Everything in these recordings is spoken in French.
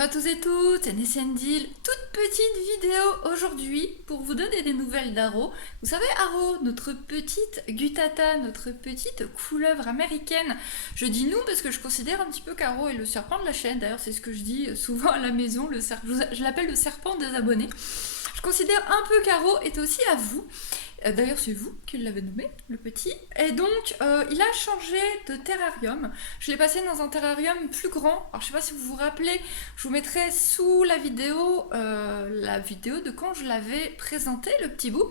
Bonjour à tous et toutes, c'est Nessendil, toute petite vidéo aujourd'hui pour vous donner des nouvelles d'Aro. Vous savez Aro, notre petite gutata, notre petite couleuvre américaine. Je dis nous parce que je considère un petit peu qu'Aro est le serpent de la chaîne, d'ailleurs c'est ce que je dis souvent à la maison, je l'appelle le serpent des abonnés. Je considère un peu qu'Aro est aussi à vous. D'ailleurs, c'est vous qui l'avez nommé, le petit. Et donc, il a changé de terrarium. Je l'ai passé dans un terrarium plus grand. Alors, je sais pas si vous vous rappelez, je vous mettrai sous la vidéo de quand je l'avais présenté, le petit bout.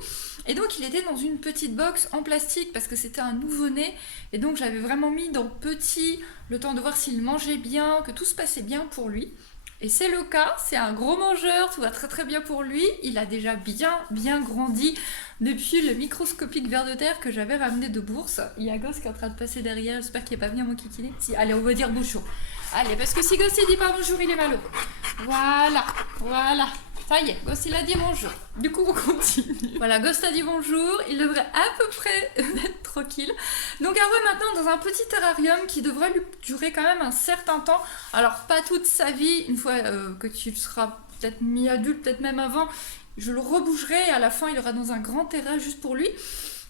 Et donc, il était dans une petite box en plastique parce que c'était un nouveau-né. Et donc, j'avais vraiment mis dans petit le temps de voir s'il mangeait bien, que tout se passait bien pour lui. Et c'est le cas, c'est un gros mangeur, tout va très très bien pour lui. Il a déjà bien grandi depuis le microscopique ver de terre que j'avais ramené de bourse. Il y a Gosse qui est en train de passer derrière, j'espère qu'il n'est pas venu à m'enquiquiner. Si, allez, on va dire bonjour. Allez, parce que si Gosse il dit pas bonjour, il est malheureux. Voilà. Ça y est, Gosse il a dit bonjour. Du coup, on continue. Voilà, Gosse a dit bonjour, il devrait à peu près être tranquille. Donc, Aro est maintenant dans un petit terrarium qui devrait lui durer quand même un certain temps. Alors, pas toute sa vie, une fois que tu seras peut-être mi-adulte, peut-être même avant, je le rebougerai et à la fin, il aura dans un grand terrain juste pour lui.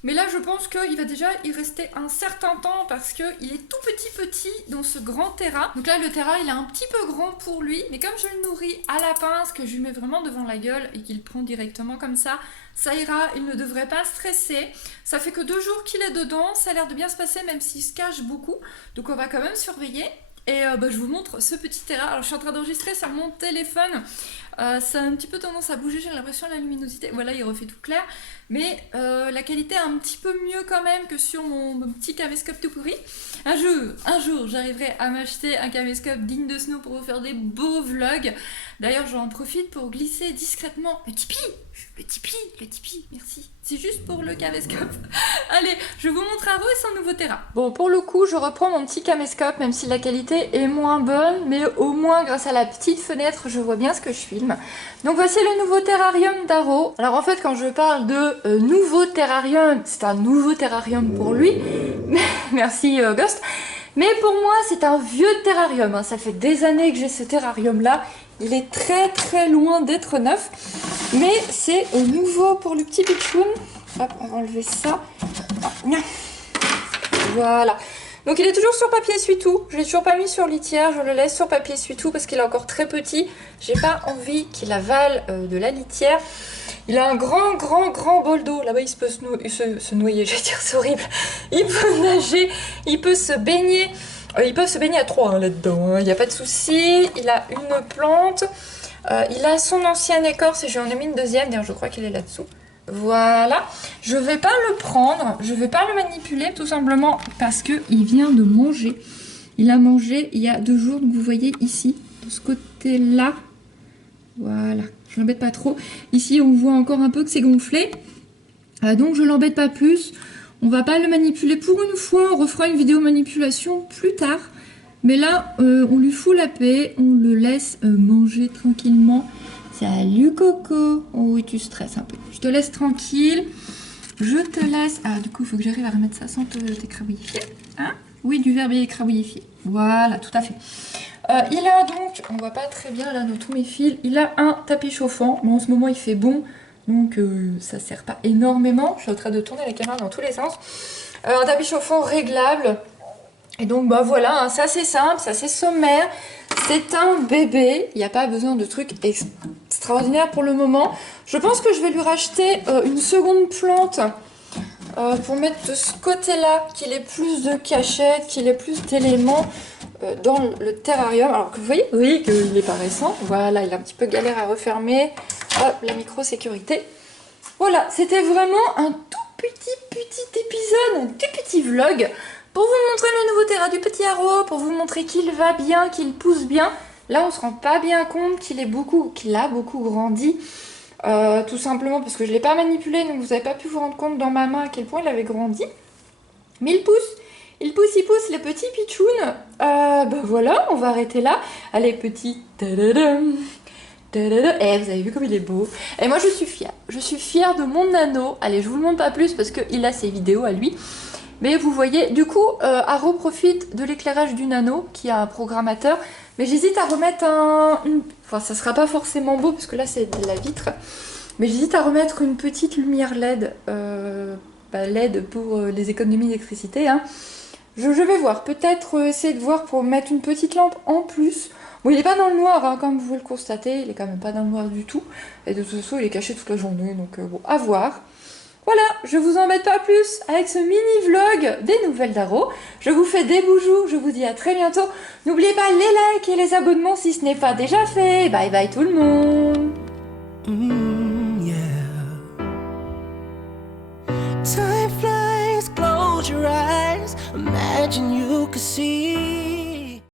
Mais là, je pense qu'il va déjà y rester un certain temps parce qu'il est tout petit dans ce grand terrain. Donc là, le terrain, il est un petit peu grand pour lui. Mais comme je le nourris à la pince, que je lui mets vraiment devant la gueule et qu'il prend directement comme ça ira, il ne devrait pas stresser. Ça fait que 2 jours qu'il est dedans. Ça a l'air de bien se passer même s'il se cache beaucoup. Donc on va quand même surveiller. Et je vous montre ce petit terrain. Alors je suis en train d'enregistrer sur mon téléphone. Ça a un petit peu tendance à bouger, j'ai l'impression, la luminosité. Voilà, il refait tout clair. Mais la qualité est un petit peu mieux quand même que sur mon petit caméscope tout pourri. Un jour, j'arriverai à m'acheter un caméscope digne de ce nom pour vous faire des beaux vlogs. D'ailleurs, j'en profite pour glisser discrètement le Tipeee, merci. C'est juste pour le caméscope. Allez, je vous montre Aro et son nouveau terrain. Bon, pour le coup, je reprends mon petit caméscope, même si la qualité est moins bonne, mais au moins, grâce à la petite fenêtre, je vois bien ce que je filme. Donc voici le nouveau terrarium d'Aro. Alors en fait, quand je parle de nouveau terrarium, c'est un nouveau terrarium pour lui. Merci Ghost. Mais pour moi, c'est un vieux terrarium, hein. Ça fait des années que j'ai ce terrarium-là. Il est très loin d'être neuf. Mais c'est nouveau pour le petit pitchoun. Hop, on va enlever ça. Voilà. Donc il est toujours sur papier essuie-tout. Je l'ai toujours pas mis sur litière. Je le laisse sur papier essuie-tout parce qu'il est encore très petit. J'ai pas envie qu'il avale de la litière. Il a un grand bol d'eau. Là-bas, il peut se noyer, je vais dire, c'est horrible. Il peut nager, il peut se baigner. Ils peuvent se baigner à 3 là-dedans, il n'y a pas de souci. Il a une plante. Il a son ancienne écorce et j'en ai mis une deuxième. D'ailleurs, je crois qu'il est là-dessous. Voilà. Je ne vais pas le prendre. Je ne vais pas le manipuler tout simplement parce qu'il vient de manger. Il a mangé il y a 2 jours. Donc, vous voyez ici, de ce côté-là. Voilà. Je l'embête pas trop. Ici, on voit encore un peu que c'est gonflé. Donc, je l'embête pas plus. On va pas le manipuler pour une fois. On refera une vidéo manipulation plus tard. Mais là, on lui fout la paix. On le laisse manger tranquillement. Salut Coco. Oh oui, tu stresses un peu. Je te laisse tranquille. Je te laisse... Ah, du coup, il faut que j'arrive à remettre ça sans t'écrabouillifier. Hein? Oui, du verbe écrabouillifié. Voilà, tout à fait. Il a donc, on voit pas très bien là dans tous mes fils, il a un tapis chauffant, mais en ce moment il fait bon, donc ça sert pas énormément. Je suis en train de tourner la caméra dans tous les sens. Un tapis chauffant réglable, et donc bah voilà, hein, c'est assez simple, c'est assez sommaire, c'est un bébé, il n'y a pas besoin de trucs extraordinaires pour le moment. Je pense que je vais lui racheter une seconde plante pour mettre de ce côté-là, qu'il ait plus de cachette, qu'il ait plus d'éléments dans le terrarium. Alors que vous voyez, oui, qu'il est pas récent. Voilà, il a un petit peu galère à refermer. Hop, la micro-sécurité. Voilà, c'était vraiment un tout petit épisode, un tout petit vlog pour vous montrer le nouveau terrain du petit Aro, pour vous montrer qu'il va bien, qu'il pousse bien. Là, on se rend pas bien compte qu'il a beaucoup grandi. Tout simplement parce que je ne l'ai pas manipulé, donc vous n'avez pas pu vous rendre compte dans ma main à quel point il avait grandi. Mais il pousse les petits pitchouns. Bah voilà, on va arrêter là. Allez, petit. Tadadam. Eh, vous avez vu comme il est beau. Et moi, je suis fière de mon nano. Allez, je vous le montre pas plus parce qu'il a ses vidéos à lui. Mais vous voyez, du coup, Aro profite de l'éclairage du nano qui a un programmateur. Mais j'hésite à remettre Enfin, ça sera pas forcément beau parce que là c'est de la vitre. Mais j'hésite à remettre une petite lumière LED. LED pour les économies d'électricité. Hein. Je vais voir. Peut-être essayer de voir pour mettre une petite lampe en plus. Bon, il est pas dans le noir, hein, comme vous pouvez le constater. Il est quand même pas dans le noir du tout. Et de toute façon, il est caché toute la journée. Donc bon, à voir. Voilà, je vous embête pas plus avec ce mini vlog des nouvelles d'Aro. Je vous fais des boujous, je vous dis à très bientôt. N'oubliez pas les likes et les abonnements si ce n'est pas déjà fait. Bye bye tout le monde. Yeah. Time flies, close your eyes. Imagine you could see